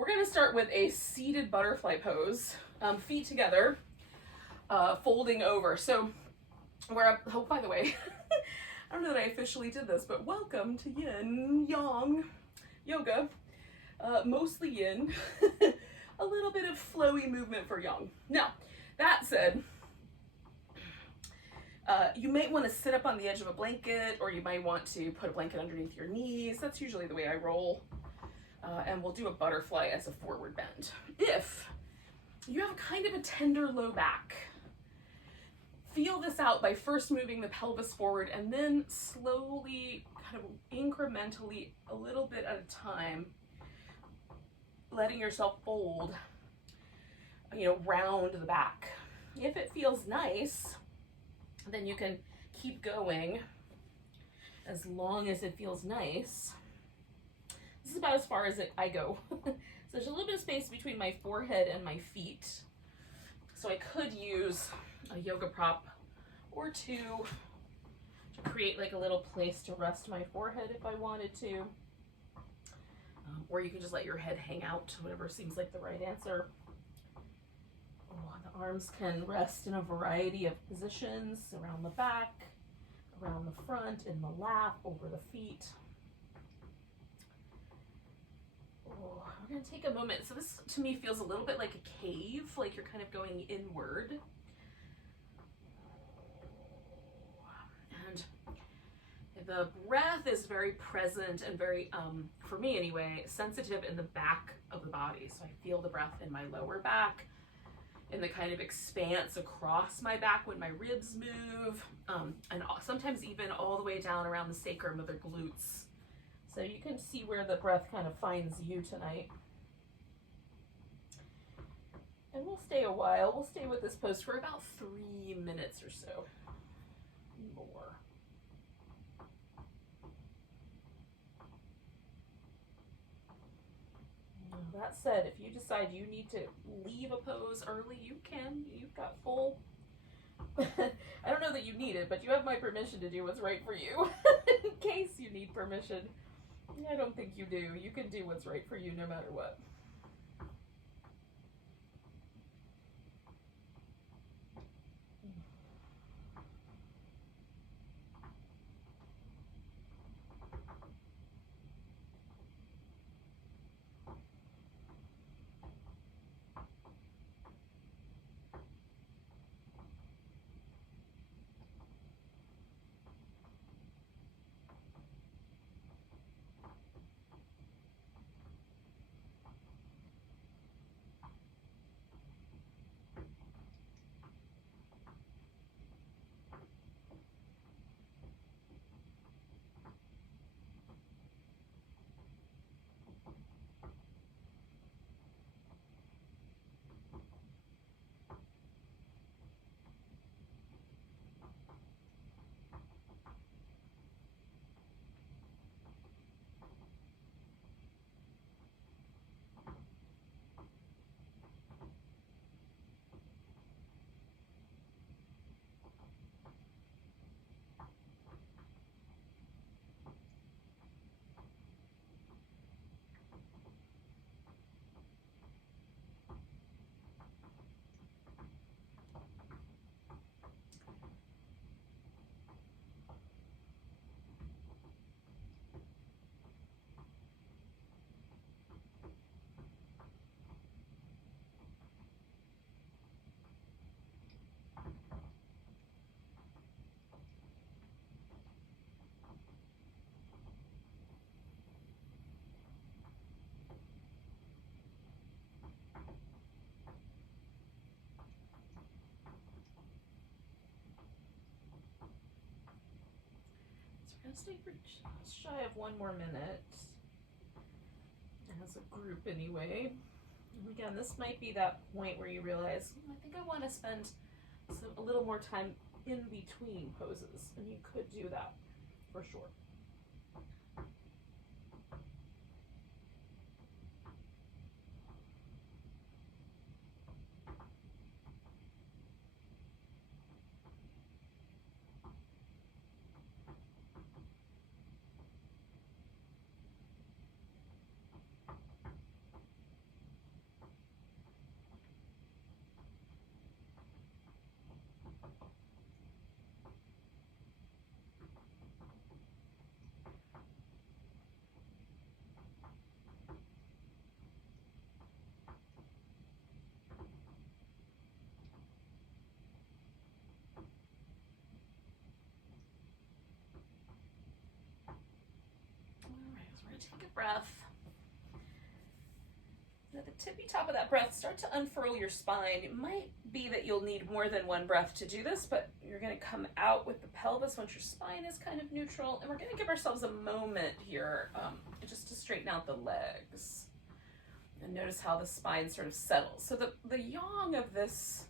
We're going to start with a seated butterfly pose, feet together, folding over. So oh, by the way, I don't know that I officially did this, but welcome to Yin Yang Yoga. Mostly yin, a little bit of flowy movement for yang. Now, that said, you might want to sit up on the edge of a blanket, or you might want to put a blanket underneath your knees. That's usually the way I roll. And we'll do a butterfly as a forward bend. If you have kind of a tender low back, feel this out by first moving the pelvis forward and then slowly, kind of incrementally, a little bit at a time, letting yourself fold, round the back. If it feels nice, then you can keep going as long as it feels nice. This is about as far as I go. So there's a little bit of space between my forehead and my feet. So I could use a yoga prop or two to create like a little place to rest my forehead if I wanted to. Or you can just let your head hang out, whatever seems like the right answer. The arms can rest in a variety of positions, around the back, around the front, in the lap, over the feet. We're going to take a moment. So this to me feels a little bit like a cave, like you're kind of going inward. And the breath is very present and very, for me anyway, sensitive in the back of the body. So I feel the breath in my lower back, in the kind of expanse across my back when my ribs move, and sometimes even all the way down around the sacrum of the glutes. So you can see where the breath kind of finds you tonight. And we'll stay a while. We'll stay with this pose for about 3 minutes or so. More. That said, if you decide you need to leave a pose early, you can. You've got full. I don't know that you need it, but you have my permission to do what's right for you. In case you need permission. I don't think you do. You can do what's right for you no matter what. Let's stay for just shy of 1 more minute. As a group anyway. And again, this might be that point where you realize, I think I want to spend a little more time in between poses. And you could do that for sure. take a breath. At the tippy top of that breath, start to unfurl your spine. It might be that you'll need more than one breath to do this, but you're going to come out with the pelvis once your spine is kind of neutral. And we're going to give ourselves a moment here just to straighten out the legs. And notice how the spine sort of settles. So the yang of this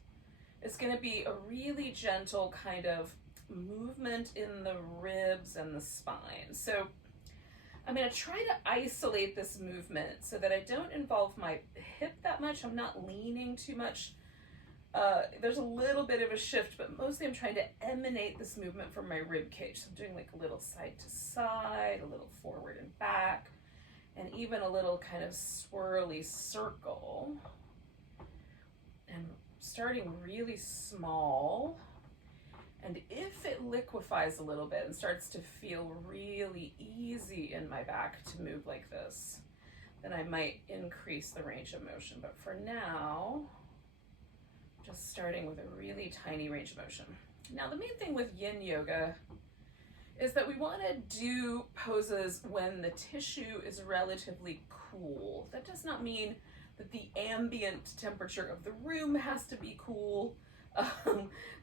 is going to be a really gentle kind of movement in the ribs and the spine. So I'm going to try to isolate this movement so that I don't involve my hip that much. I'm not leaning too much. There's a little bit of a shift, but mostly I'm trying to emanate this movement from my rib cage. So I'm doing like a little side to side, a little forward and back, and even a little kind of swirly circle. And starting really small. And if it liquefies a little bit and starts to feel really easy in my back to move like this, then I might increase the range of motion. But for now, just starting with a really tiny range of motion. Now, the main thing with Yin Yoga is that we want to do poses when the tissue is relatively cool. That does not mean that the ambient temperature of the room has to be cool.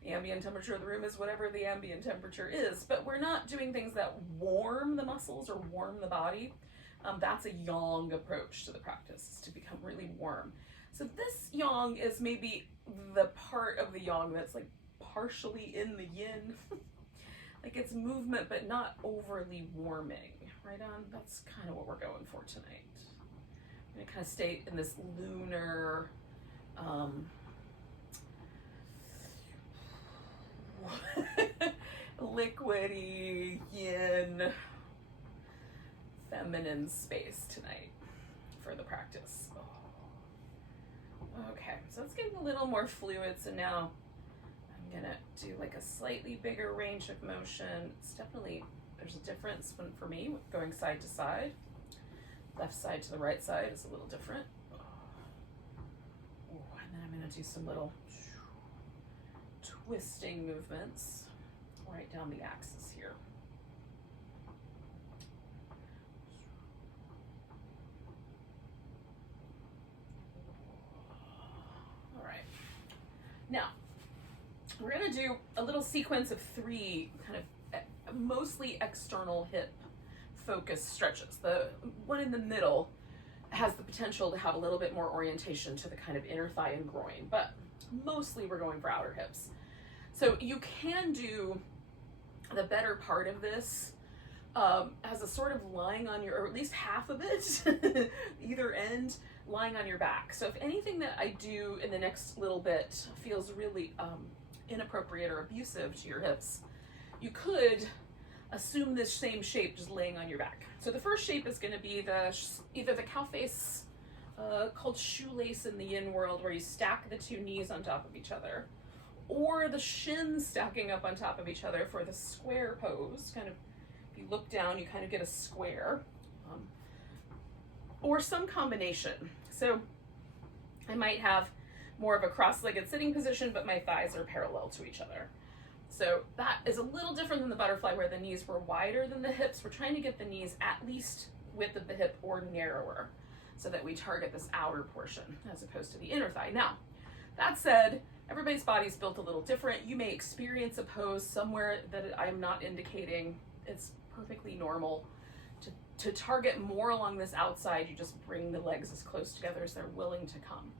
The ambient temperature of the room is whatever the ambient temperature is, but we're not doing things that warm the muscles or warm the body. That's a yang approach to the practice, is to become really warm. So this yang is maybe the part of the yang that's like partially in the yin. Like it's movement, but not overly warming, right on? That's kind of what we're going for tonight. I'm gonna kind of stay in this lunar, liquidy, yin, feminine space tonight for the practice. Okay, so it's getting a little more fluid. So now I'm gonna do like a slightly bigger range of motion. It's definitely, there's a difference for me with going side to side. Left side to the right side is a little different. And then I'm gonna do some little twisting movements right down the axis here. All right. Now, we're going to do a little sequence of 3 kind of mostly external hip focus stretches. The one in the middle has the potential to have a little bit more orientation to the kind of inner thigh and groin, but mostly we're going for outer hips. So you can do the better part of this as a sort of lying on your, or at least half of it, either end, lying on your back. So if anything that I do in the next little bit feels really inappropriate or abusive to your hips, you could assume this same shape just laying on your back. So the first shape is going to be either the cow face called shoelace in the yin world, where you stack the 2 knees on top of each other, or the shins stacking up on top of each other for the square pose. Kind of, if you look down, you kind of get a square, or some combination. So I might have more of a cross-legged sitting position, but my thighs are parallel to each other. So that is a little different than the butterfly, where the knees were wider than the hips. We're trying to get the knees at least width of the hip or narrower, so that we target this outer portion as opposed to the inner thigh. Now, that said, everybody's body's built a little different. You may experience a pose somewhere that I'm not indicating. It's perfectly normal. To target more along this outside, you just bring the legs as close together as they're willing to come.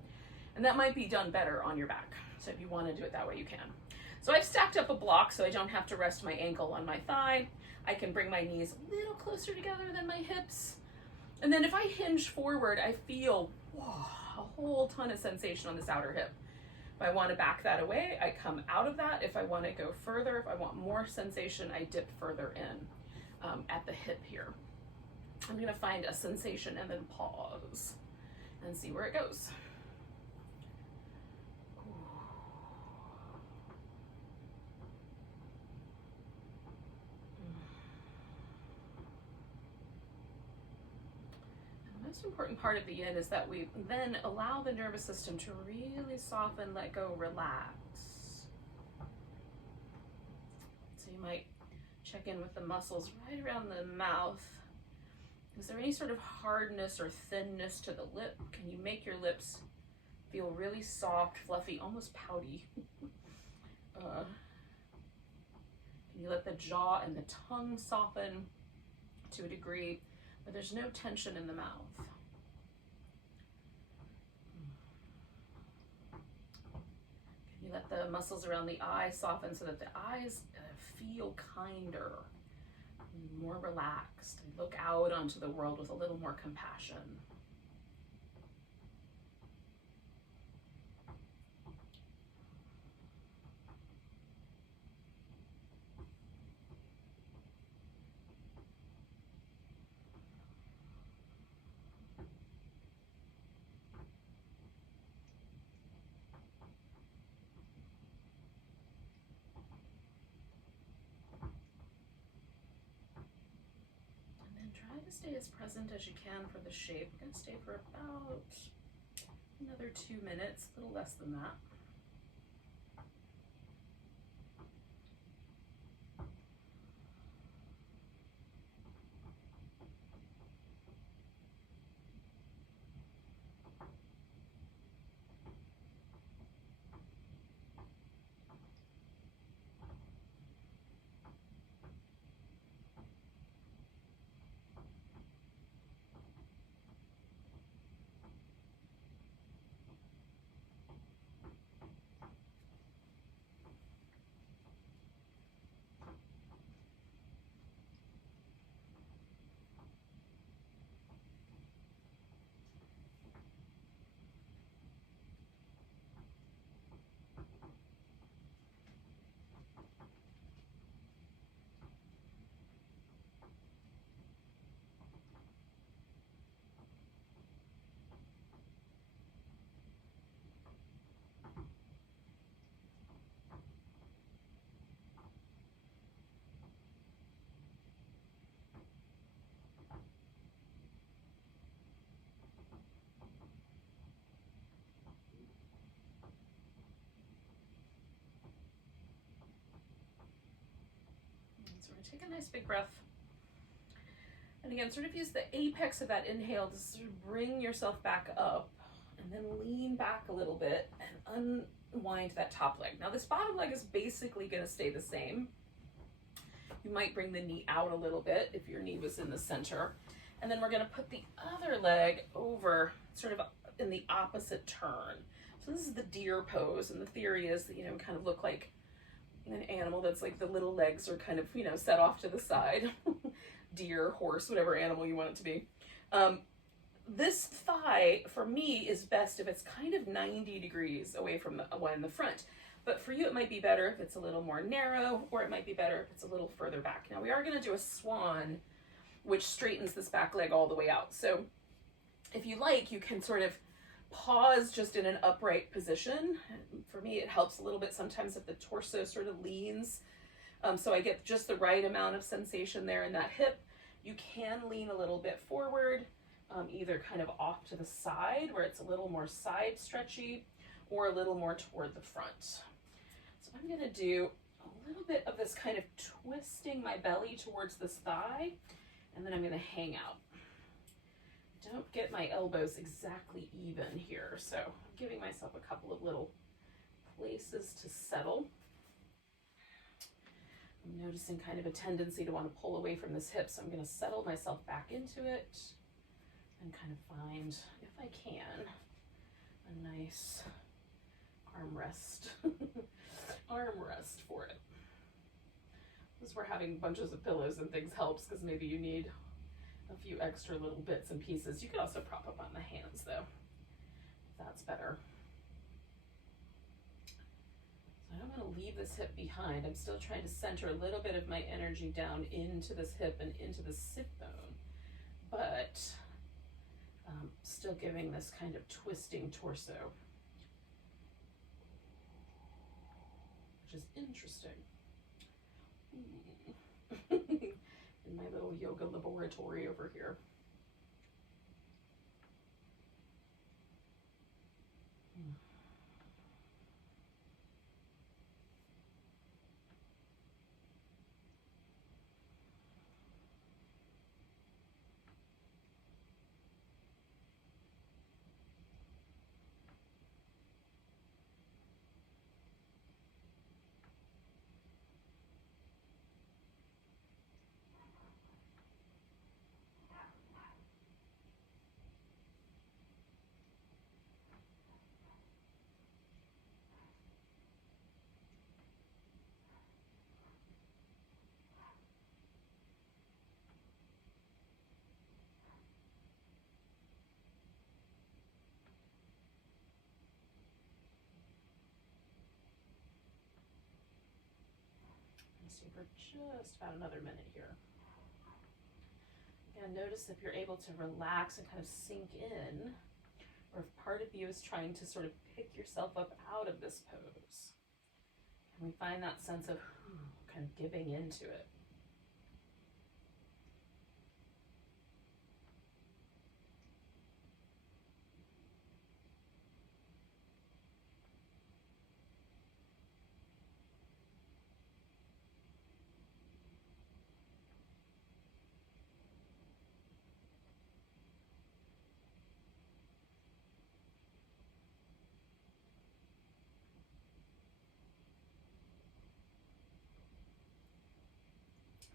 And that might be done better on your back. So if you want to do it that way, you can. So I've stacked up a block so I don't have to rest my ankle on my thigh. I can bring my knees a little closer together than my hips. And then if I hinge forward, I feel a whole ton of sensation on this outer hip. If I want to back that away, I come out of that. If I want to go further, if I want more sensation, I dip further in at the hip here. I'm going to find a sensation and then pause and see where it goes. The most important part of the yin is that we then allow the nervous system to really soften, let go, relax. So you might check in with the muscles right around the mouth Is there any sort of hardness or thinness to the lip? Can you make your lips feel really soft, fluffy, almost pouty? Can you let the jaw and the tongue soften to a degree, but there's no tension in the mouth? Can you let the muscles around the eye soften so that the eyes feel kinder, more relaxed, and look out onto the world with a little more compassion? Try to stay as present as you can for the shape. We're going to stay for about another 2 minutes, a little less than that. So we're going to take a nice big breath. And again, sort of use the apex of that inhale to sort of bring yourself back up, and then lean back a little bit and unwind that top leg. Now this bottom leg is basically going to stay the same. You might bring the knee out a little bit if your knee was in the center. And then we're going to put the other leg over sort of in the opposite turn. So this is the deer pose, and the theory is that, you know, we kind of look like an animal that's like the little legs are kind of, you know, set off to the side. Deer, horse, whatever animal you want it to be. This thigh, for me, is best if it's kind of 90 degrees away from the one in the front. But for you, it might be better if it's a little more narrow, or it might be better if it's a little further back. Now, we are going to do a swan, which straightens this back leg all the way out. So if you like, you can sort of pause just in an upright position. For me, it helps a little bit sometimes if the torso sort of leans. So I get just the right amount of sensation there in that hip. You can lean a little bit forward, either kind of off to the side where it's a little more side stretchy, or a little more toward the front. So I'm going to do a little bit of this kind of twisting my belly towards this thigh, and then I'm going to hang out. Don't get my elbows exactly even here, so I'm giving myself a couple of little places to settle. I'm noticing kind of a tendency to want to pull away from this hip, so I'm going to settle myself back into it and kind of find, if I can, a nice armrest for it. This is where having bunches of pillows and things helps, because maybe you need a few extra little bits and pieces. You could also prop up on the hands though, if that's better. So I don't want to leave this hip behind. I'm still trying to center a little bit of my energy down into this hip and into the sit bone, but still giving this kind of twisting torso, which is interesting. In my little yoga laboratory over here. stay for just about another minute here. Again, notice if you're able to relax and kind of sink in, or if part of you is trying to sort of pick yourself up out of this pose. And we find that sense of kind of giving into it.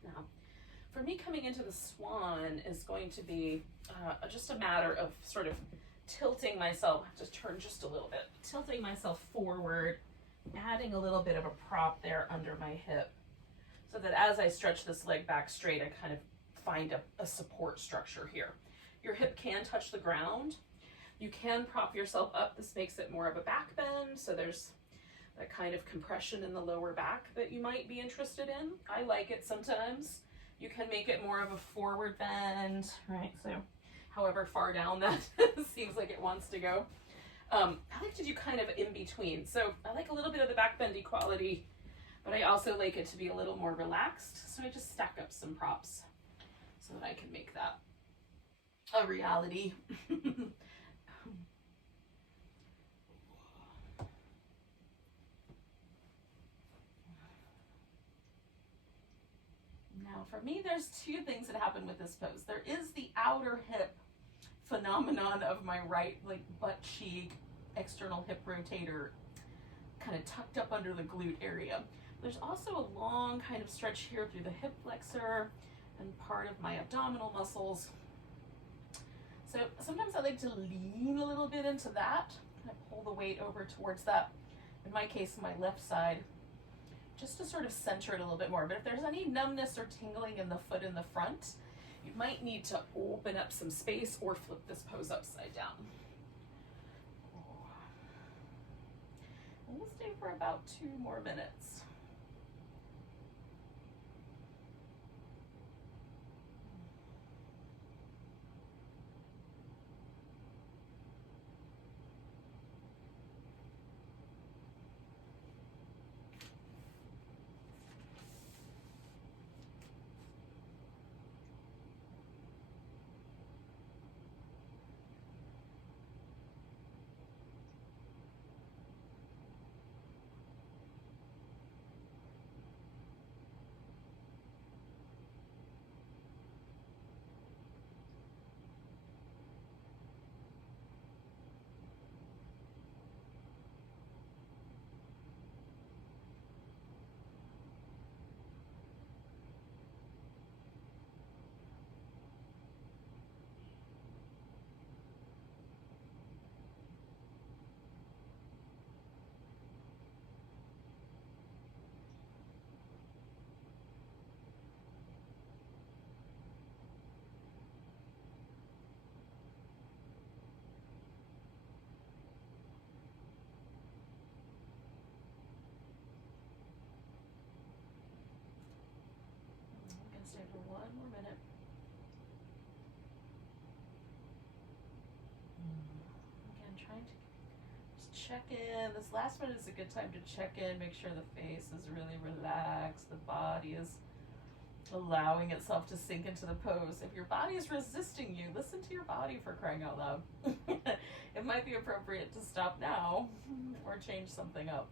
Now, for me, coming into the Swan is going to be just a matter of sort of tilting myself, just turn just a little bit, tilting myself forward, adding a little bit of a prop there under my hip, so that as I stretch this leg back straight, I kind of find a support structure here. Your hip can touch the ground. You can prop yourself up. This makes it more of a back bend, so there's that kind of compression in the lower back that you might be interested in. I like it sometimes. You can make it more of a forward bend, right? So however far down that seems like it wants to go. I like to do kind of in between. So I like a little bit of the back bendy quality, but I also like it to be a little more relaxed. So I just stack up some props so that I can make that a reality. Now for me, there's two things that happen with this pose. There is the outer hip phenomenon of my right, like butt cheek, external hip rotator, kind of tucked up under the glute area. There's also a long kind of stretch here through the hip flexor and part of my abdominal muscles. So sometimes I like to lean a little bit into that, kind of pull the weight over towards that, in my case, my left side, just to sort of center it a little bit more. But if there's any numbness or tingling in the foot in the front, you might need to open up some space or flip this pose upside down. And we'll stay for about 2 more minutes. Stay for 1 more minute. Again, trying to just check in. This last minute is a good time to check in, make sure the face is really relaxed, the body is allowing itself to sink into the pose. If your body is resisting you, listen to your body, for crying out loud. It might be appropriate to stop now or change something up.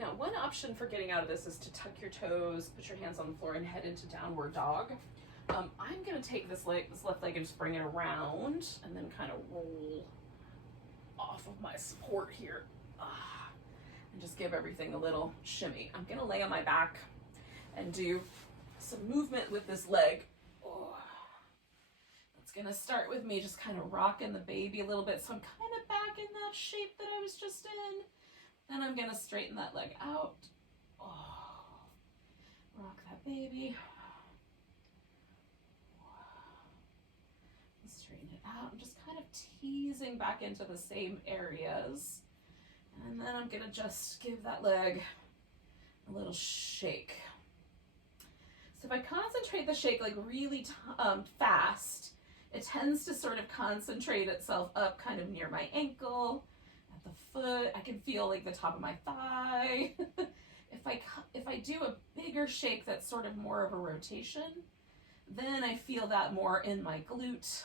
Now, one option for getting out of this is to tuck your toes, put your hands on the floor, and head into downward dog. I'm gonna take this left leg and just bring it around and then kind of roll off of my support here. And just give everything a little shimmy. I'm gonna lay on my back and do some movement with this leg. It's gonna start with me just kind of rocking the baby a little bit. So I'm kind of back in that shape that I was just in. Then I'm gonna straighten that leg out. Rock that baby. Straighten it out. I'm just kind of teasing back into the same areas. And then I'm gonna just give that leg a little shake. So if I concentrate the shake like really fast, it tends to sort of concentrate itself up kind of near my ankle, at the foot. I can feel like the top of my thigh. If I do a bigger shake that's sort of more of a rotation, then I feel that more in my glute,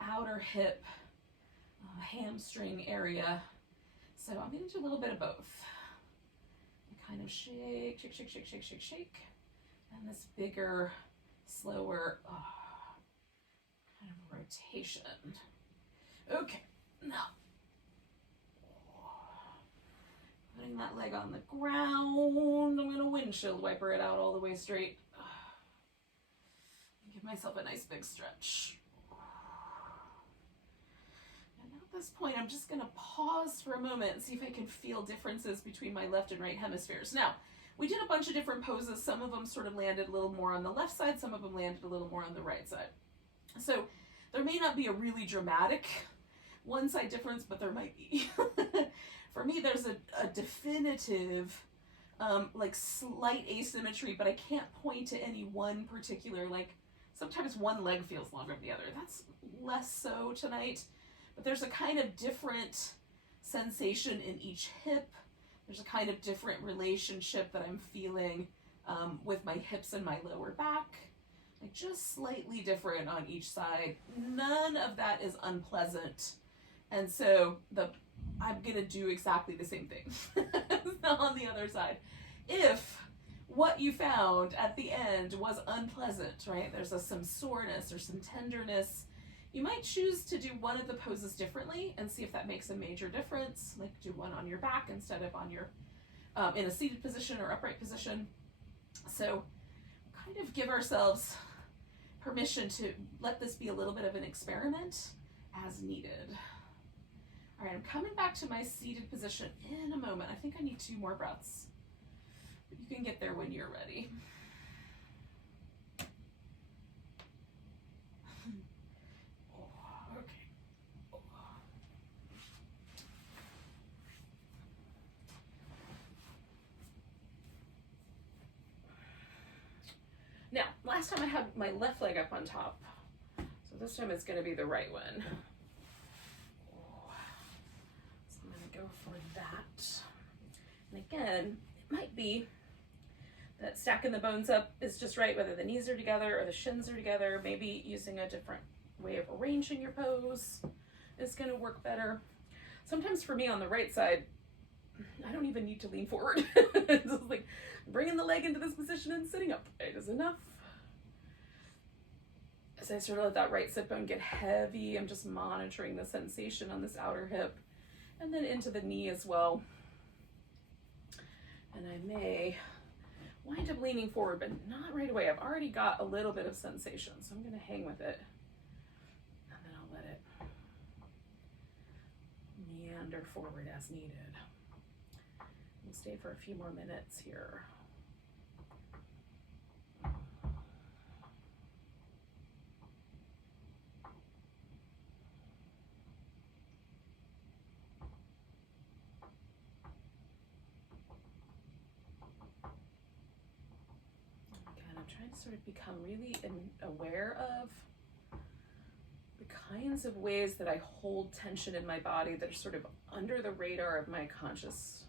outer hip, hamstring area. So I'm going to do a little bit of both. I kind of shake, shake, shake, shake, shake, shake, shake. And this bigger, slower kind of rotation. Okay, now putting that leg on the ground. I'm going to windshield wiper it out all the way straight. Give myself a nice big stretch. And at this point, I'm just going to pause for a moment and see if I can feel differences between my left and right hemispheres. Now, we did a bunch of different poses. Some of them sort of landed a little more on the left side. Some of them landed a little more on the right side. So there may not be a really dramatic one side difference, but there might be. For me, there's a definitive, like slight asymmetry, but I can't point to any one particular, like sometimes one leg feels longer than the other. That's less so tonight, but there's a kind of different sensation in each hip. There's a kind of different relationship that I'm feeling with my hips and my lower back. Like just slightly different on each side. None of that is unpleasant. And so I'm gonna do exactly the same thing on the other side. If what you found at the end was unpleasant, right? There's some soreness or some tenderness. You might choose to do one of the poses differently and see if that makes a major difference. Like do one on your back instead of on your, in a seated position or upright position. So kind of give ourselves permission to let this be a little bit of an experiment as needed. All right, I'm coming back to my seated position in a moment. I think I need 2 more breaths, but you can get there when you're ready. Now, last time I had my left leg up on top, so this time it's going to be the right one. So I'm going to go for that. And again, it might be that stacking the bones up is just right, whether the knees are together or the shins are together. Maybe using a different way of arranging your pose is going to work better. Sometimes for me on the right side, I don't even need to lean forward. It's just like bringing the leg into this position and sitting up is enough. As I sort of let that right sit bone get heavy, I'm just monitoring the sensation on this outer hip and then into the knee as well. And I may wind up leaning forward, but not right away. I've already got a little bit of sensation, so I'm going to hang with it. And then I'll let it meander forward as needed. We'll stay for a few more minutes here. Again, I'm trying to sort of become really aware of the kinds of ways that I hold tension in my body that are sort of under the radar of my conscious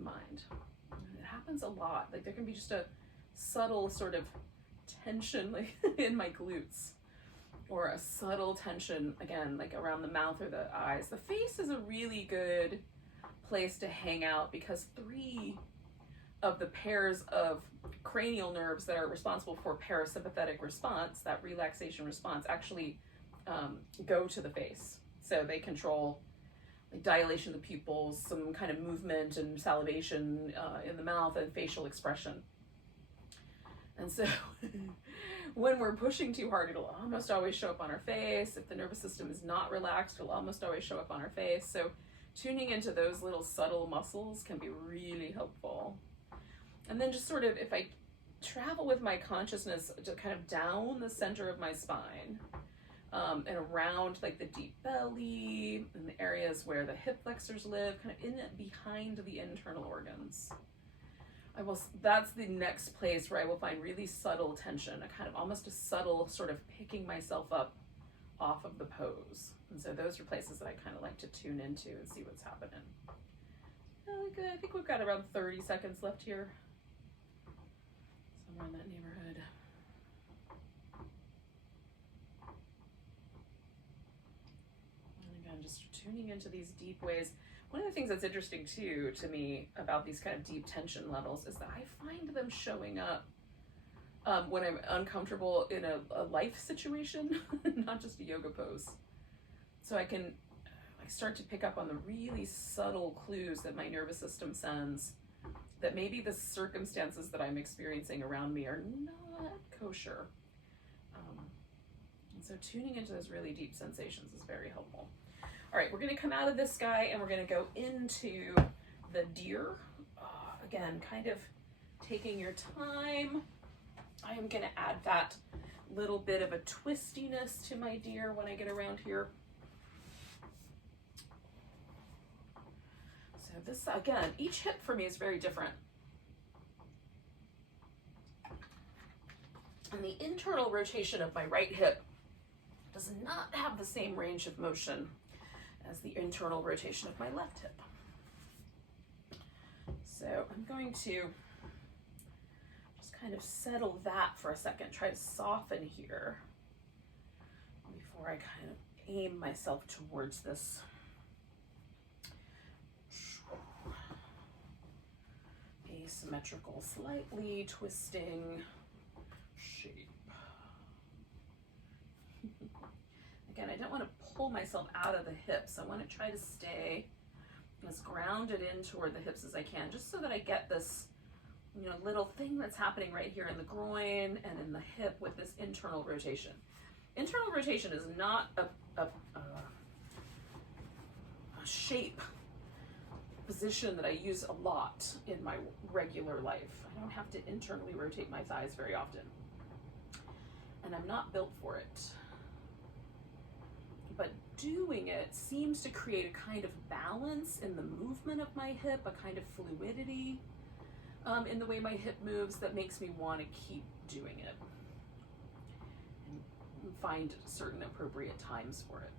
mind. And it happens a lot. Like there can be just a subtle sort of tension like in my glutes, or a subtle tension again like around the mouth or the eyes. The face is a really good place to hang out because 3 of the pairs of cranial nerves that are responsible for parasympathetic response, that relaxation response, actually go to the face. So they control like dilation of the pupils, some kind of movement and salivation in the mouth, and facial expression. And so when we're pushing too hard, it'll almost always show up on our face. If the nervous system is not relaxed, it'll almost always show up on our face. So tuning into those little subtle muscles can be really helpful. And then just sort of, if I travel with my consciousness to kind of down the center of my spine, and around like the deep belly and the areas where the hip flexors live, kind of in behind the internal organs. That's the next place where I will find really subtle tension, a kind of almost a subtle sort of picking myself up off of the pose. And so those are places that I kind of like to tune into and see what's happening. Really good. I think we've got around 30 seconds left here. Somewhere in that neighborhood. And again, just tuning into these deep ways. One of the things that's interesting too to me about these kind of deep tension levels is that I find them showing up when I'm uncomfortable in a life situation, not just a yoga pose. So I can start to pick up on the really subtle clues that my nervous system sends, that maybe the circumstances that I'm experiencing around me are not kosher. And so tuning into those really deep sensations is very helpful. All right, we're going to come out of this guy and we're going to go into the deer. Again, kind of taking your time. I am going to add that little bit of a twistiness to my deer when I get around here. So this, again, each hip for me is very different. And the internal rotation of my right hip does not have the same range of motion as the internal rotation of my left hip. So I'm going to just kind of settle that for a second, try to soften here before I kind of aim myself towards this asymmetrical, slightly twisting shape. Again, I don't want to pull myself out of the hips. I want to try to stay as grounded in toward the hips as I can, just so that I get this, little thing that's happening right here in the groin and in the hip with this internal rotation. Internal rotation is not a shape position that I use a lot in my regular life. I don't have to internally rotate my thighs very often, and I'm not built for it. But doing it seems to create a kind of balance in the movement of my hip, a kind of fluidity in the way my hip moves that makes me want to keep doing it and find certain appropriate times for it.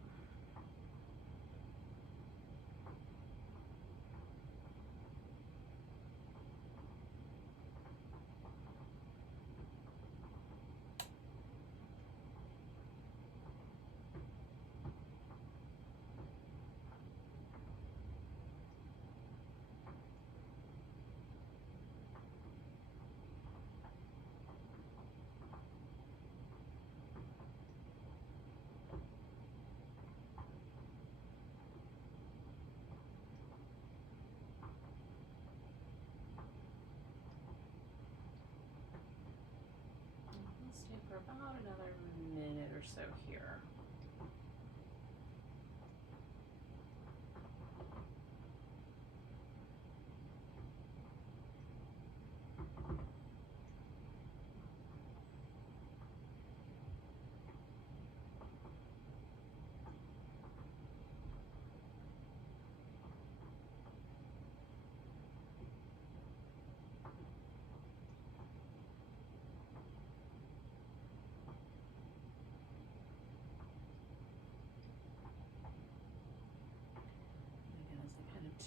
For about another minute or so here.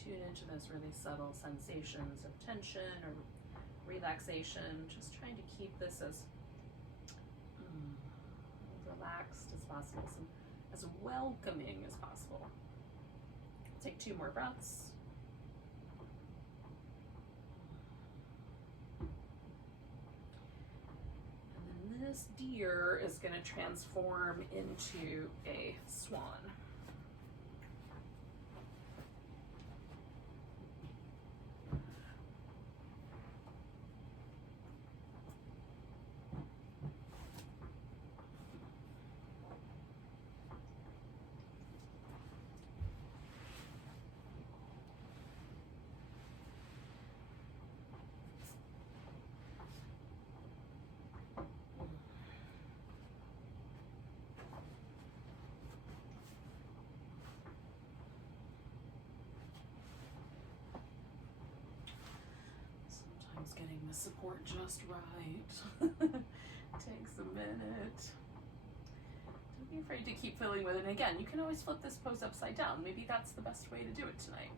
Tune into those really subtle sensations of tension or relaxation, just trying to keep this as relaxed as possible, as welcoming as possible. Take 2 more breaths. this deer is going to transform into a swan. Getting the support just right takes a minute. Don't be afraid to keep fiddling with it. And again, you can always flip this pose upside down. Maybe that's the best way to do it tonight.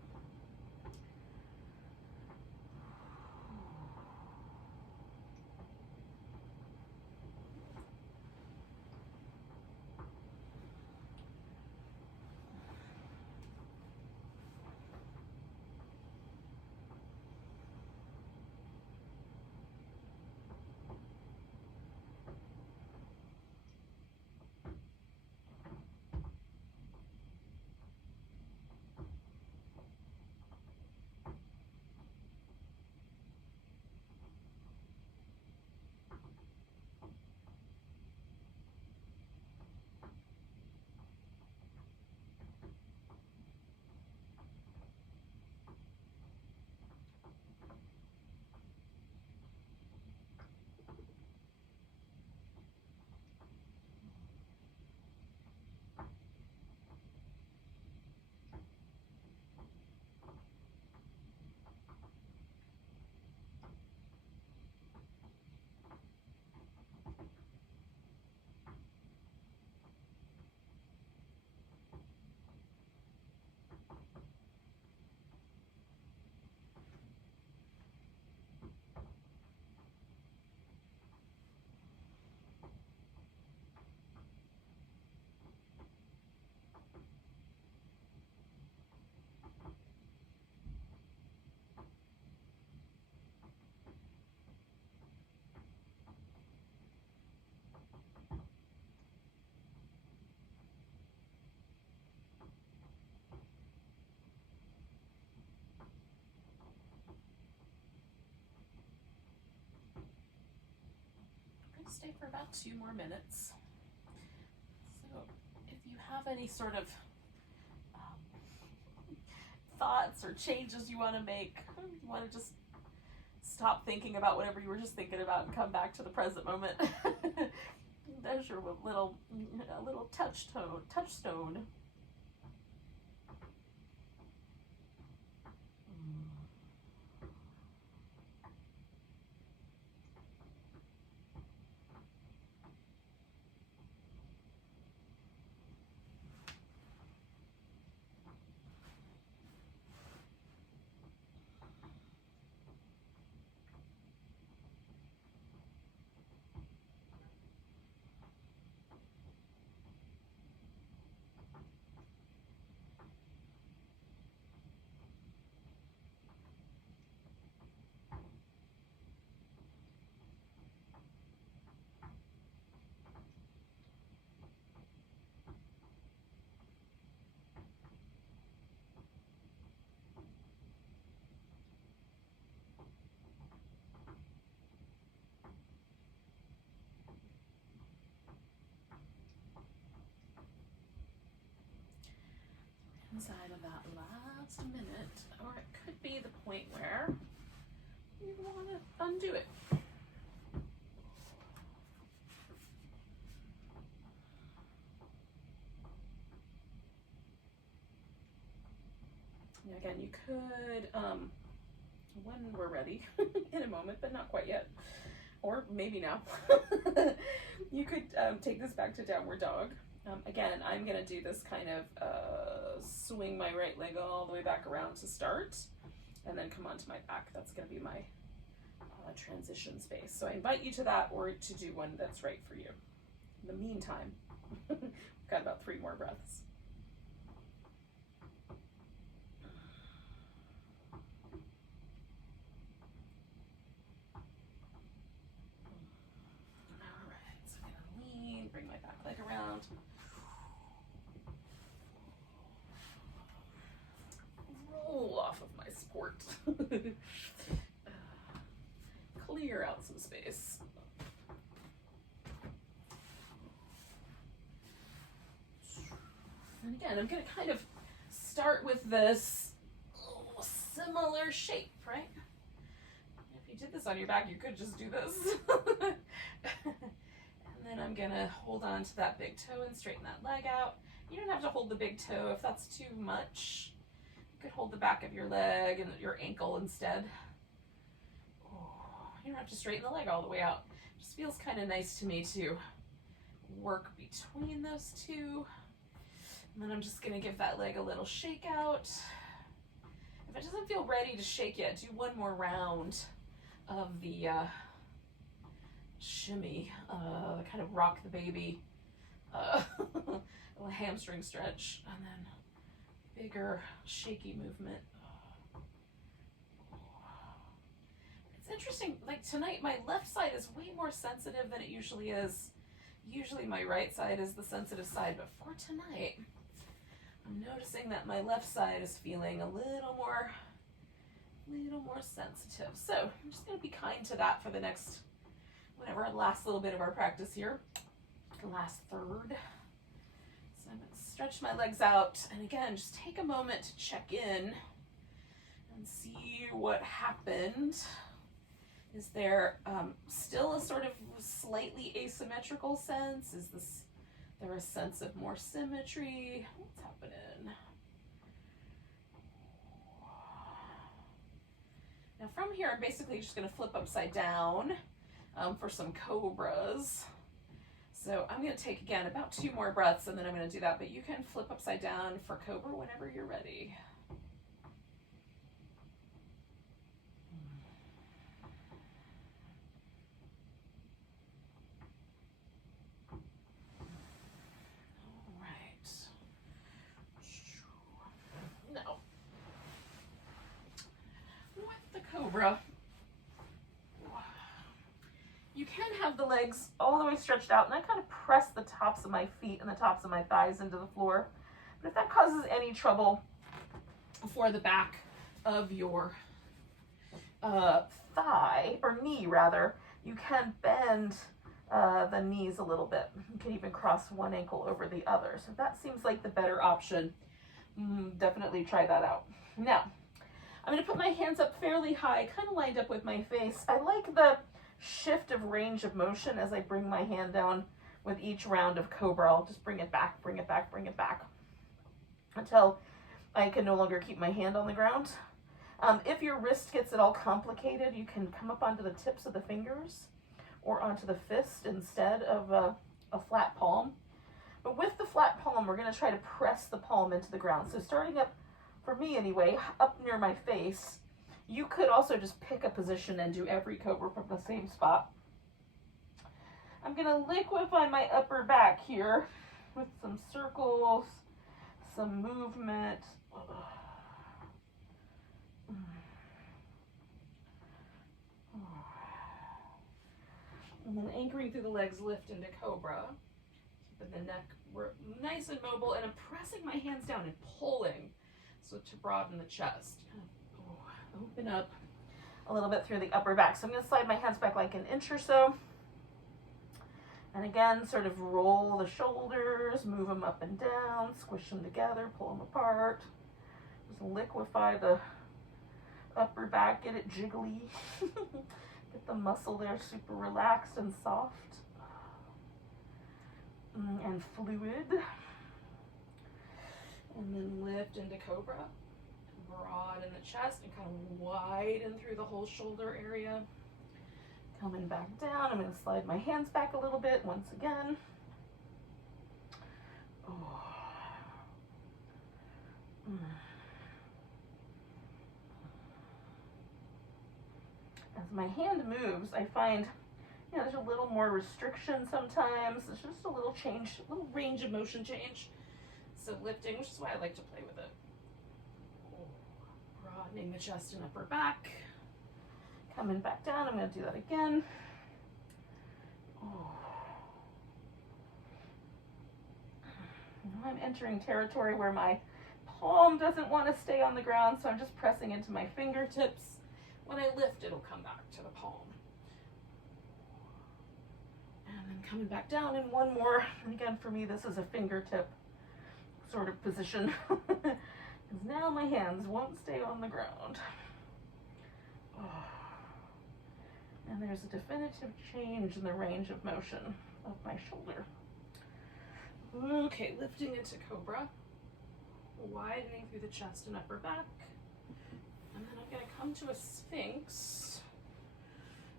Stay for about 2 more minutes. So if you have any sort of thoughts or changes you want to make, you want to just stop thinking about whatever you were just thinking about and come back to the present moment. There's your little touchstone. Inside of that last minute, or it could be the point where you want to undo it. Now again, you could, when we're ready, in a moment, but not quite yet, or maybe now, you could take this back to downward dog. Again, I'm going to do this kind of swing my right leg all the way back around to start, and then come onto my back. That's going to be my transition space. So I invite you to that, or to do one that's right for you. In the meantime, we've got about 3 more breaths. All right, clear out some space. And again, I'm going to kind of start with this similar shape, right? If you did this on your back, you could just do this. And then I'm going to hold on to that big toe and straighten that leg out. You don't have to hold the big toe if that's too much. You could hold the back of your leg and your ankle instead. You don't have to straighten the leg all the way out. It just feels kind of nice to me to work between those two. And then I'm just going to give that leg a little shake out. If it doesn't feel ready to shake yet, do one more round of the shimmy, kind of rock the baby, a hamstring stretch, and then bigger shaky movement. It's interesting, like tonight my left side is way more sensitive than it usually is. Usually my right side is the sensitive side, but for tonight I'm noticing that my left side is feeling a little more sensitive. So I'm just going to be kind to that for the next, whatever, last little bit of our practice here, the last third. So I'm going to stretch my legs out, and again, just take a moment to check in and see what happened. Is there still a sort of slightly asymmetrical sense? Is there a sense of more symmetry? What's happening? Now from here, I'm basically just going to flip upside down for some cobras. So I'm going to take, again, about 2 more breaths, and then I'm going to do that. But you can flip upside down for cobra whenever you're ready. Cobra. You can have the legs all the way stretched out, and I kind of press the tops of my feet and the tops of my thighs into the floor. But if that causes any trouble for the back of your thigh, or knee rather, you can bend the knees a little bit. You can even cross one ankle over the other. So if that seems like the better option, definitely try that out. Now, I'm going to put my hands up fairly high, kind of lined up with my face. I like the shift of range of motion as I bring my hand down with each round of Cobra. I'll just bring it back, bring it back, bring it back until I can no longer keep my hand on the ground. If your wrist gets it all complicated, you can come up onto the tips of the fingers or onto the fist instead of a flat palm. But with the flat palm, we're going to try to press the palm into the ground. So starting up, for me anyway, up near my face, you could also just pick a position and do every Cobra from the same spot. I'm going to liquefy my upper back here with some circles, some movement. And then anchoring through the legs, lift into Cobra. Keeping the neck nice and mobile, and I'm pressing my hands down and pulling. So to broaden the chest, open up a little bit through the upper back. So I'm going to slide my hands back like an inch or so. And again, sort of roll the shoulders, move them up and down, squish them together, pull them apart. Just liquefy the upper back, get it jiggly. Get the muscle there super relaxed and soft. And fluid. And then lift into Cobra, broaden the chest and kind of widen through the whole shoulder area. Coming back down, I'm going to slide my hands back a little bit once again. As my hand moves, I find there's a little more restriction sometimes. It's just a little change, a little range of motion change. So lifting, which is why I like to play with it. Broadening the chest and upper back. Coming back down, I'm going to do that again. Now I'm entering territory where my palm doesn't want to stay on the ground, so I'm just pressing into my fingertips. When I lift, it'll come back to the palm. coming back down in one more. And again, for me, this is a fingertip sort of position. Because now my hands won't stay on the ground. Oh. And there's a definitive change in the range of motion of my shoulder. Okay, lifting into Cobra, widening through the chest and upper back. And then I'm going to come to a Sphinx.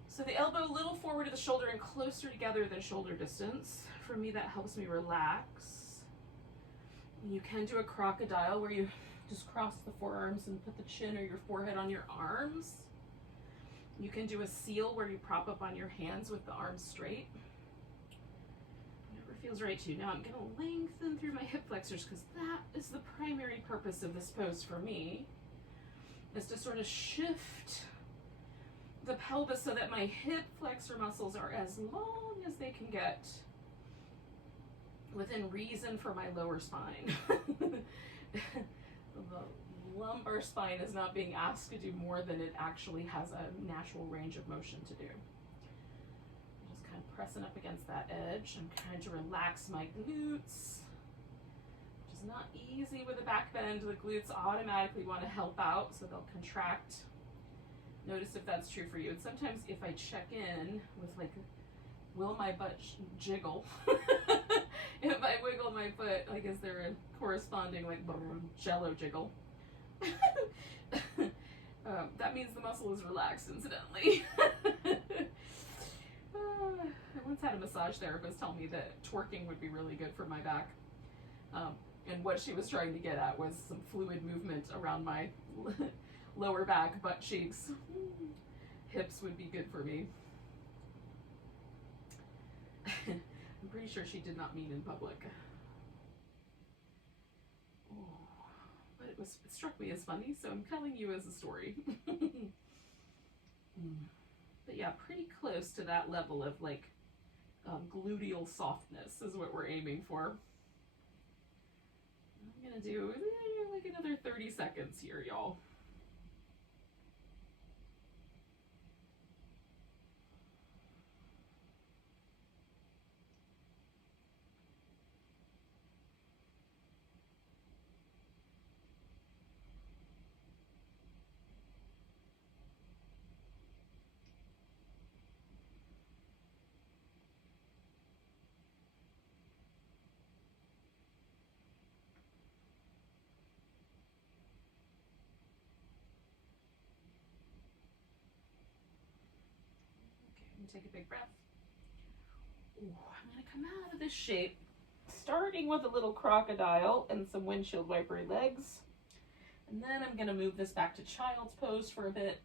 So the elbow a little forward of the shoulder and closer together than shoulder distance. For me, that helps me relax. You can do a crocodile where you just cross the forearms and put the chin or your forehead on your arms. You can do a seal where you prop up on your hands with the arms straight. Whatever feels right to you. Now I'm going to lengthen through my hip flexors because that is the primary purpose of this pose for me, is to sort of shift the pelvis so that my hip flexor muscles are as long as they can get within reason for my lower spine. The lumbar spine is not being asked to do more than it actually has a natural range of motion to do. I'm just kind of pressing up against that edge and trying to relax my glutes, which is not easy with a back bend. The glutes automatically want to help out, so they'll contract. Notice if that's true for you. And sometimes if I check in with like, will my butt jiggle? If I wiggle my foot, like, is there a corresponding like jello jiggle? That means the muscle is relaxed, incidentally. I once had a massage therapist tell me that twerking would be really good for my back. And what she was trying to get at was some fluid movement around my lower back, butt cheeks. Hips would be good for me. I'm pretty sure she did not mean in public. Oh, but it struck me as funny, so I'm telling you as a story. But yeah, pretty close to that level of like gluteal softness is what we're aiming for. I'm gonna do like another 30 seconds here, y'all. Take a big breath. Ooh, I'm going to come out of this shape, starting with a little crocodile and some windshield wiper legs. And then I'm going to move this back to child's pose for a bit.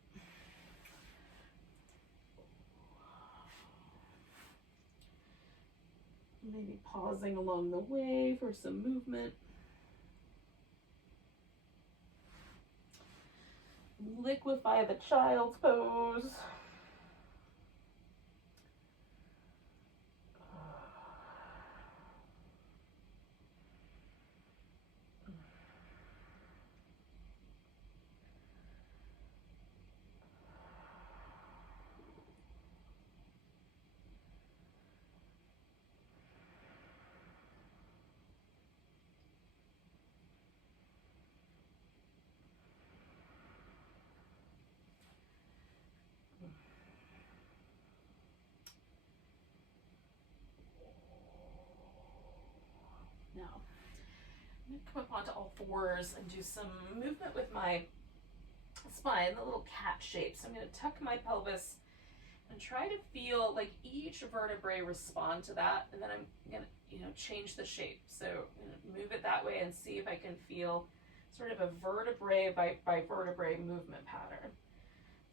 Maybe pausing along the way for some movement. Liquefy the child's pose. Now, I'm going to come up onto all fours and do some movement with my spine, the little cat shape. So I'm going to tuck my pelvis and try to feel like each vertebrae respond to that. And then I'm going to, change the shape. So I'm going to move it that way and see if I can feel sort of a vertebrae by vertebrae movement pattern.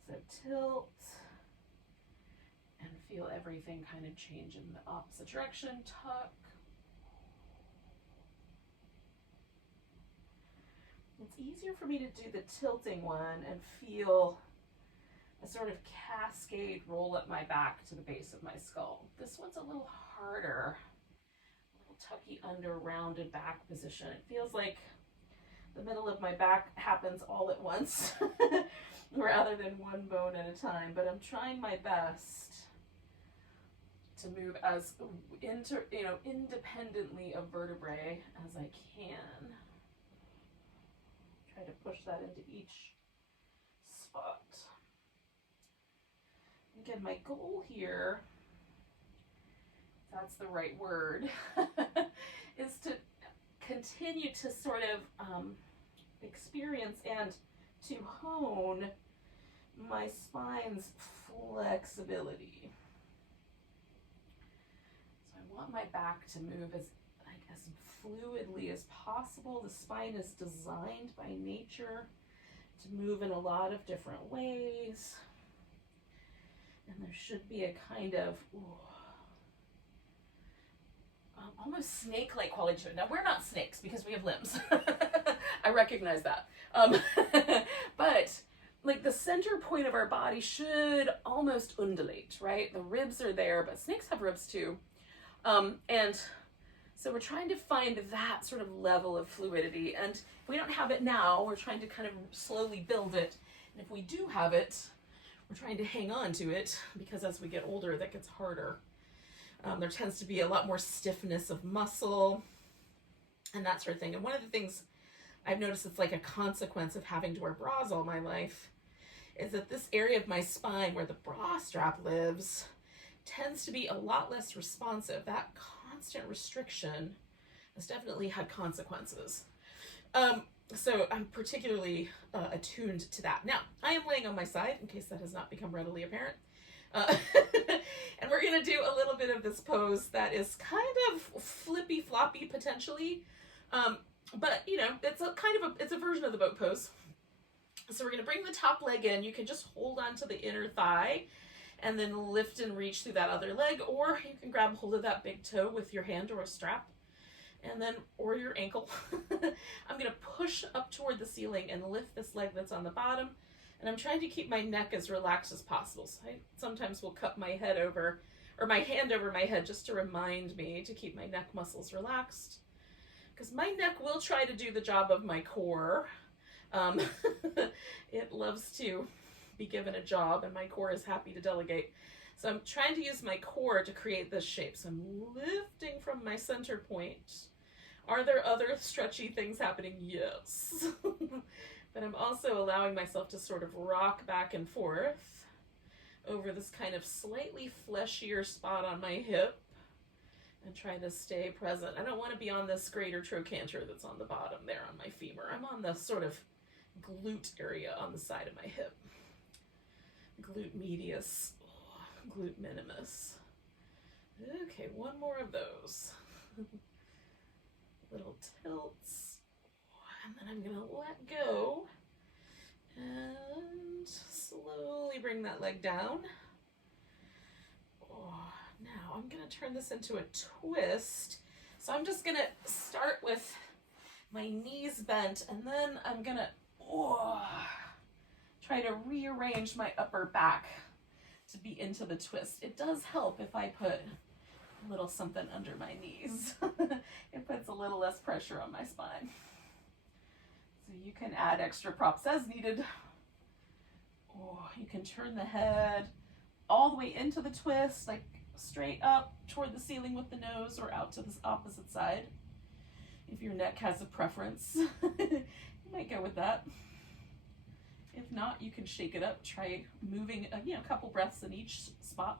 So tilt and feel everything kind of change in the opposite direction. Tuck. It's easier for me to do the tilting one and feel a sort of cascade roll up my back to the base of my skull. This one's a little harder, a little tucky under rounded back position. It feels like the middle of my back happens all at once rather than one bone at a time, but I'm trying my best to move as independently of vertebrae as I can. Try to push that into each spot. Again, my goal here, if that's the right word, is to continue to sort of experience and to hone my spine's flexibility. So I want my back to move as fluidly as possible. The spine is designed by nature to move in a lot of different ways. And there should be a kind of almost snake-like quality to it. Now, we're not snakes because we have limbs. I recognize that. But like the center point of our body should almost undulate, right? The ribs are there, but snakes have ribs too. And so we're trying to find that sort of level of fluidity. And if we don't have it now, we're trying to kind of slowly build it. And if we do have it, we're trying to hang on to it, because as we get older, that gets harder. There tends to be a lot more stiffness of muscle and that sort of thing. And one of the things I've noticed that's like a consequence of having to wear bras all my life is that this area of my spine where the bra strap lives tends to be a lot less responsive. That constant restriction has definitely had consequences. So I'm particularly attuned to that. Now, I am laying on my side, in case that has not become readily apparent. And we're going to do a little bit of this pose that is kind of flippy floppy potentially. But you know, it's a kind of it's a version of the boat pose. So we're going to bring the top leg in. You can just hold on to the inner thigh and then lift and reach through that other leg, or you can grab hold of that big toe with your hand or a strap, and then, or your ankle. I'm going to push up toward the ceiling and lift this leg that's on the bottom. And I'm trying to keep my neck as relaxed as possible. So I sometimes will cup my head over, or my hand over my head, just to remind me to keep my neck muscles relaxed. Because my neck will try to do the job of my core. It loves to be given a job, and my core is happy to delegate. So I'm trying to use my core to create this shape. So I'm lifting from my center point. Are there other stretchy things happening? Yes. But I'm also allowing myself to sort of rock back and forth over this kind of slightly fleshier spot on my hip and try to stay present. I don't want to be on this greater trochanter that's on the bottom there on my femur. I'm on the sort of glute area on the side of my hip. Glute medius, glute minimus. Okay, one more of those. Little tilts. And then I'm gonna let go and slowly bring that leg down. Now I'm gonna turn this into a twist. So I'm just gonna start with my knees bent, and then I'm gonna try to rearrange my upper back to be into the twist. It does help if I put a little something under my knees. It puts a little less pressure on my spine. So you can add extra props as needed. You can turn the head all the way into the twist, like straight up toward the ceiling with the nose, or out to the opposite side. If your neck has a preference, you might go with that. If not, you can shake it up. Try moving a couple breaths in each spot.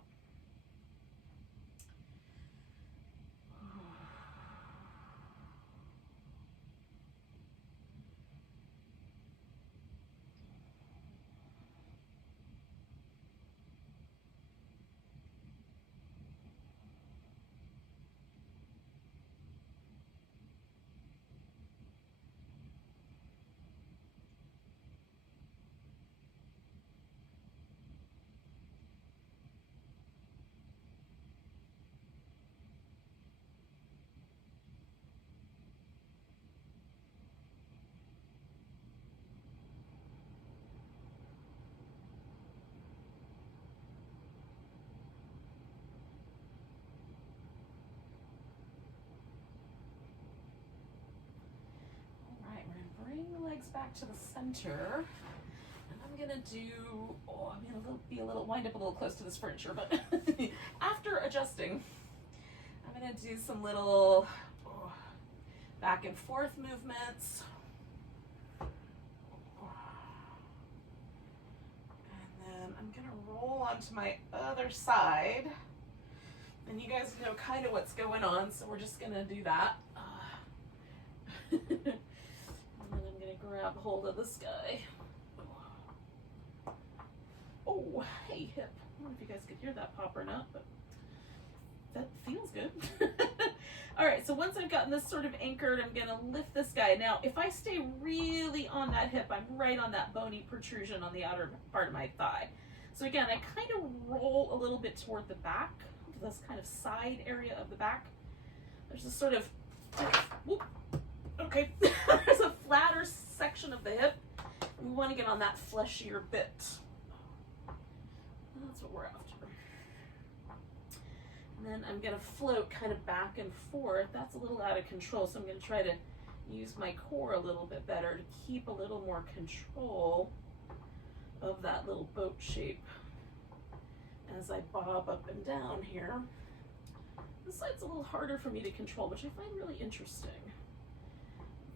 Bring the legs back to the center, and I'm I'm gonna do, oh, I'm gonna wind up a little close to this furniture, but after adjusting, I'm gonna do some little back and forth movements. And then I'm gonna roll onto my other side. And you guys know kind of what's going on, so we're just gonna do that. And then I'm gonna grab hold of this guy. Oh, hey, hip. I don't know if you guys could hear that pop or not, but that feels good. All right, so once I've gotten this sort of anchored, I'm gonna lift this guy. Now, if I stay really on that hip, I'm right on that bony protrusion on the outer part of my thigh. So again, I kind of roll a little bit toward the back, this kind of side area of the back. There's a sort of, whoop, okay, there's a flatter section of the hip. We want to get on that fleshier bit. That's what we're after. And then I'm going to float kind of back and forth. That's a little out of control, so I'm going to try to use my core a little bit better to keep a little more control of that little boat shape as I bob up and down here. This side's a little harder for me to control, which I find really interesting.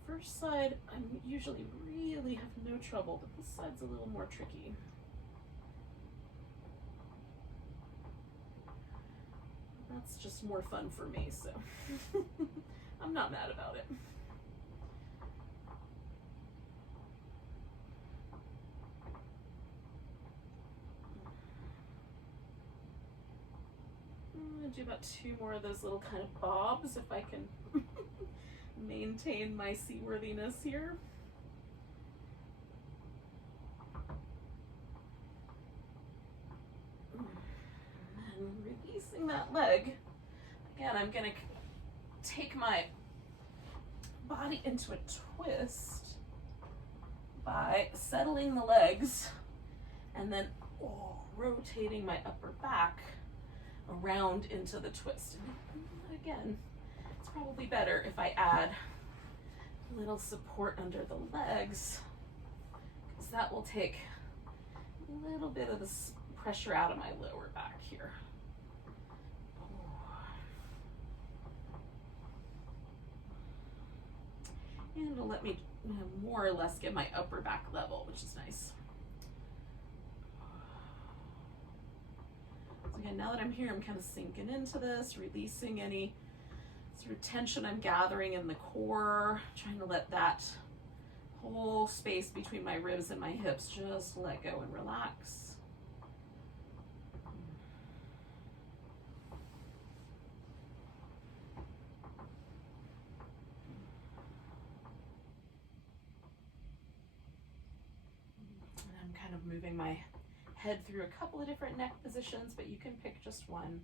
The first side, I usually really have no trouble, but this side's a little more tricky. That's just more fun for me, so I'm not mad about it. I'm gonna do about 2 more of those little kind of bobs if I can maintain my seaworthiness here. And releasing that leg. Again, I'm gonna take my body into a twist by settling the legs and then rotating my upper back around into the twist. And again, it's probably better if I add a little support under the legs, because that will take a little bit of the pressure out of my lower back here. And it'll let me more or less get my upper back level, which is nice. So again, now that I'm here, I'm kind of sinking into this, releasing any sort of tension I'm gathering in the core, trying to let that whole space between my ribs and my hips just let go and relax. Moving my head through a couple of different neck positions, but you can pick just one.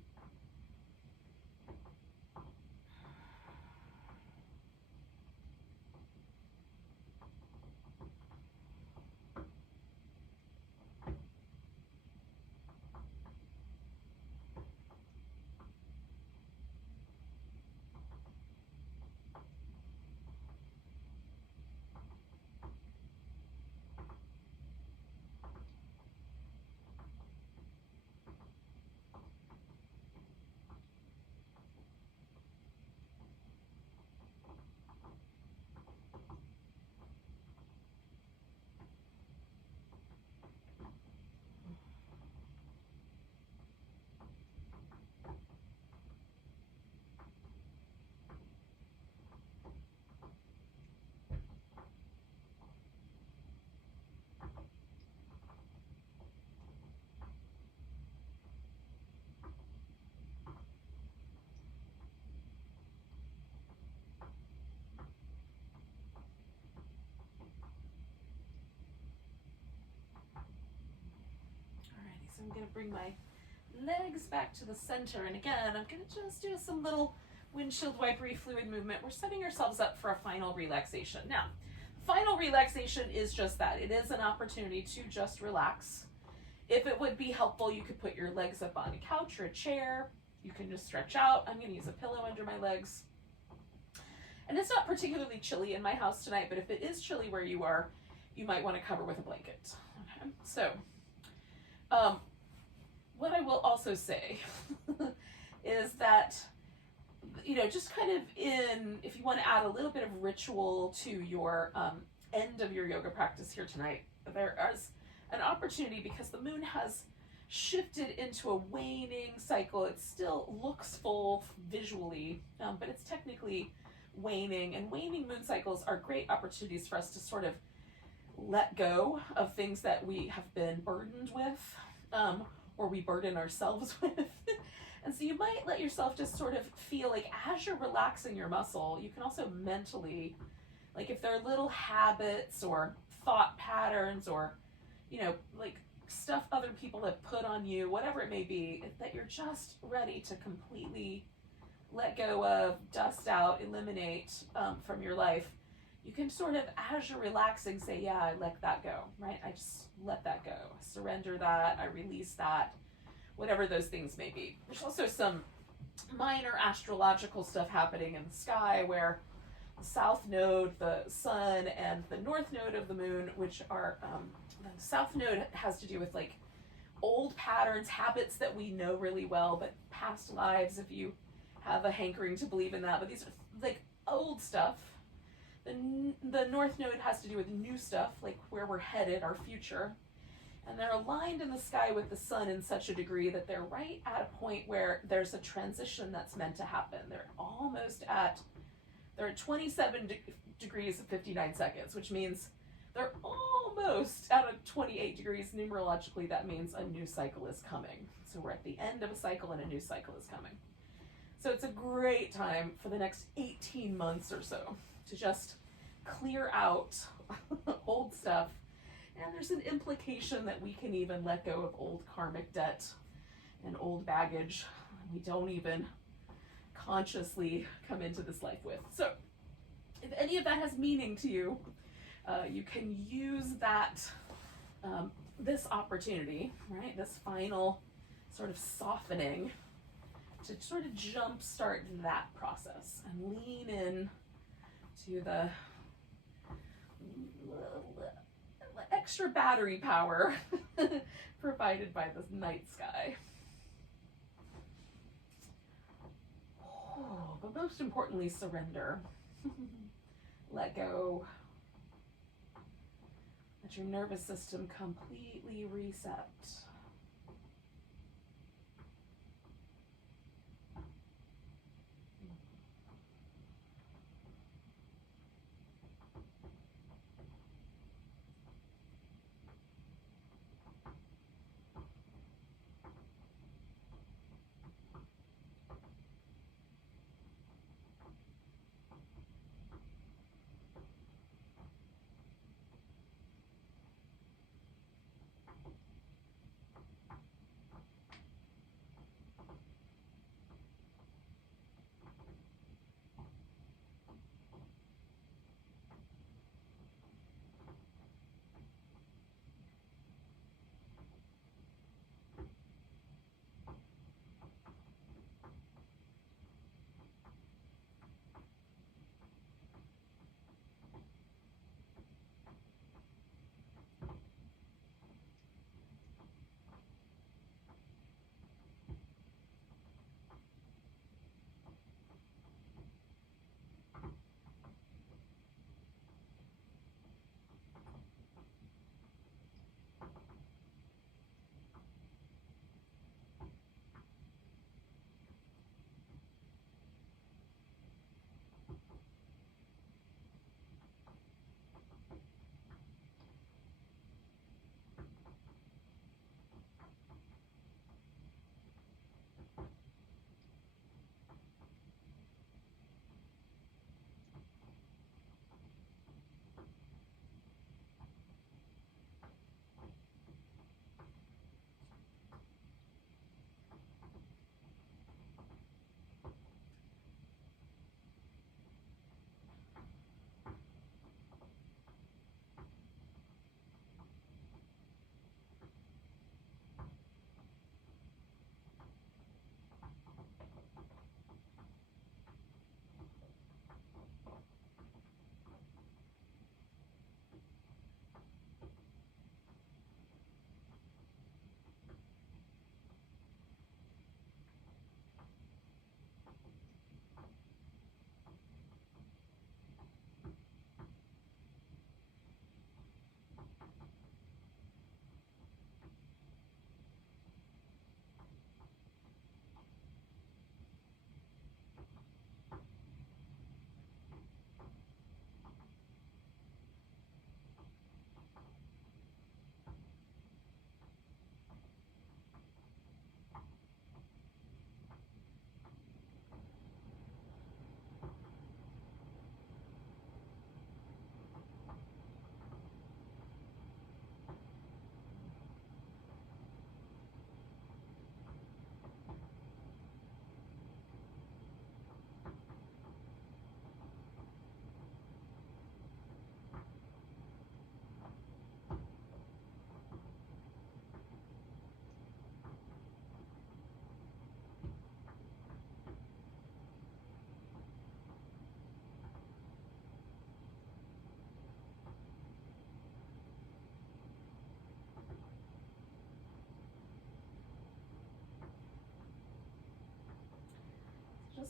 So I'm going to bring my legs back to the center, and again, I'm going to just do some little windshield wipery fluid movement. We're setting ourselves up for a final relaxation. Now, final relaxation is just that. It is an opportunity to just relax. If it would be helpful, you could put your legs up on a couch or a chair. You can just stretch out. I'm going to use a pillow under my legs. And it's not particularly chilly in my house tonight, but if it is chilly where you are, you might want to cover with a blanket. Okay. So, what I will also say is that, you know, just kind of if you want to add a little bit of ritual to your end of your yoga practice here tonight, there is an opportunity because the moon has shifted into a waning cycle. It still looks full visually, but it's technically waning, and waning moon cycles are great opportunities for us to sort of let go of things that we have been burdened with, or we burden ourselves with. And so you might let yourself just sort of feel like as you're relaxing your muscle, you can also mentally, like if there are little habits or thought patterns or, you know, like stuff other people have put on you, whatever it may be, that you're just ready to completely let go of, dust out, eliminate from your life. You can sort of, as you're relaxing, say, yeah, I let that go, right? I just let that go. I surrender that. I release that. Whatever those things may be. There's also some minor astrological stuff happening in the sky where the south node, the sun, and the north node of the moon, which are, the south node has to do with like old patterns, habits that we know really well, but past lives, if you have a hankering to believe in that. But these are like old stuff. The north node has to do with new stuff, like where we're headed, our future. And they're aligned in the sky with the sun in such a degree that they're right at a point where there's a transition that's meant to happen. They're at 27 degrees and 59 seconds, which means they're almost at a 28 degrees. Numerologically, that means a new cycle is coming. So we're at the end of a cycle and a new cycle is coming. So it's a great time for the next 18 months or so to just clear out old stuff. And there's an implication that we can even let go of old karmic debt and old baggage we don't even consciously come into this life with. So if any of that has meaning to you, you can use that, this opportunity, right, this final sort of softening to sort of jumpstart that process and lean in to the extra battery power provided by the night sky. Oh, but most importantly, surrender. Let go. Let your nervous system completely reset.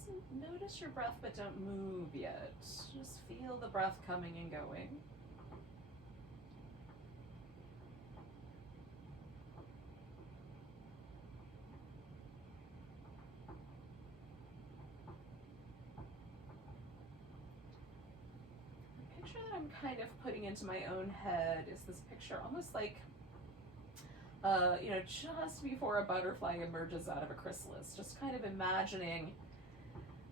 Just notice your breath, but don't move yet. Just feel the breath coming and going. The picture that I'm kind of putting into my own head is this picture almost like you know, just before a butterfly emerges out of a chrysalis, just kind of imagining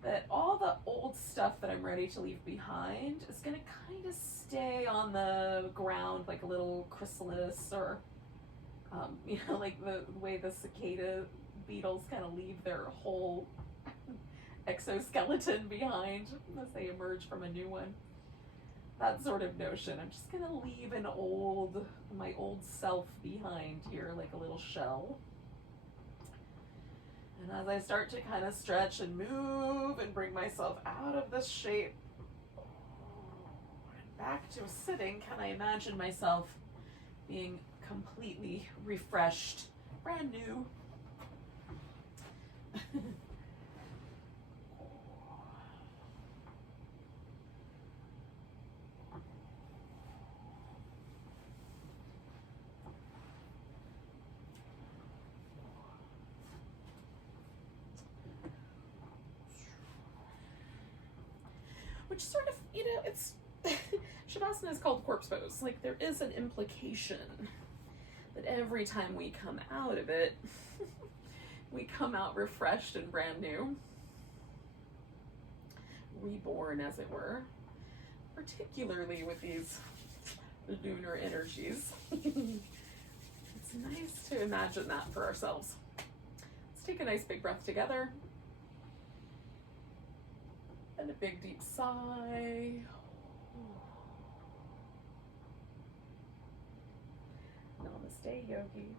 that all the old stuff that I'm ready to leave behind is going to kind of stay on the ground like a little chrysalis, or, you know, like the way the cicada beetles kind of leave their whole exoskeleton behind as they emerge from a new one. That sort of notion. I'm just gonna leave my old self behind here, like a little shell. And as I start to kind of stretch and move and bring myself out of this shape and back to sitting, can I imagine myself being completely refreshed, brand new. Which sort of, you know, it's Shavasana is called corpse pose. Like, there is an implication that every time we come out of it, we come out refreshed and brand new, reborn, as it were, particularly with these lunar energies. It's nice to imagine that for ourselves. Let's take a nice big breath together. And a big deep sigh. Namaste, yogis.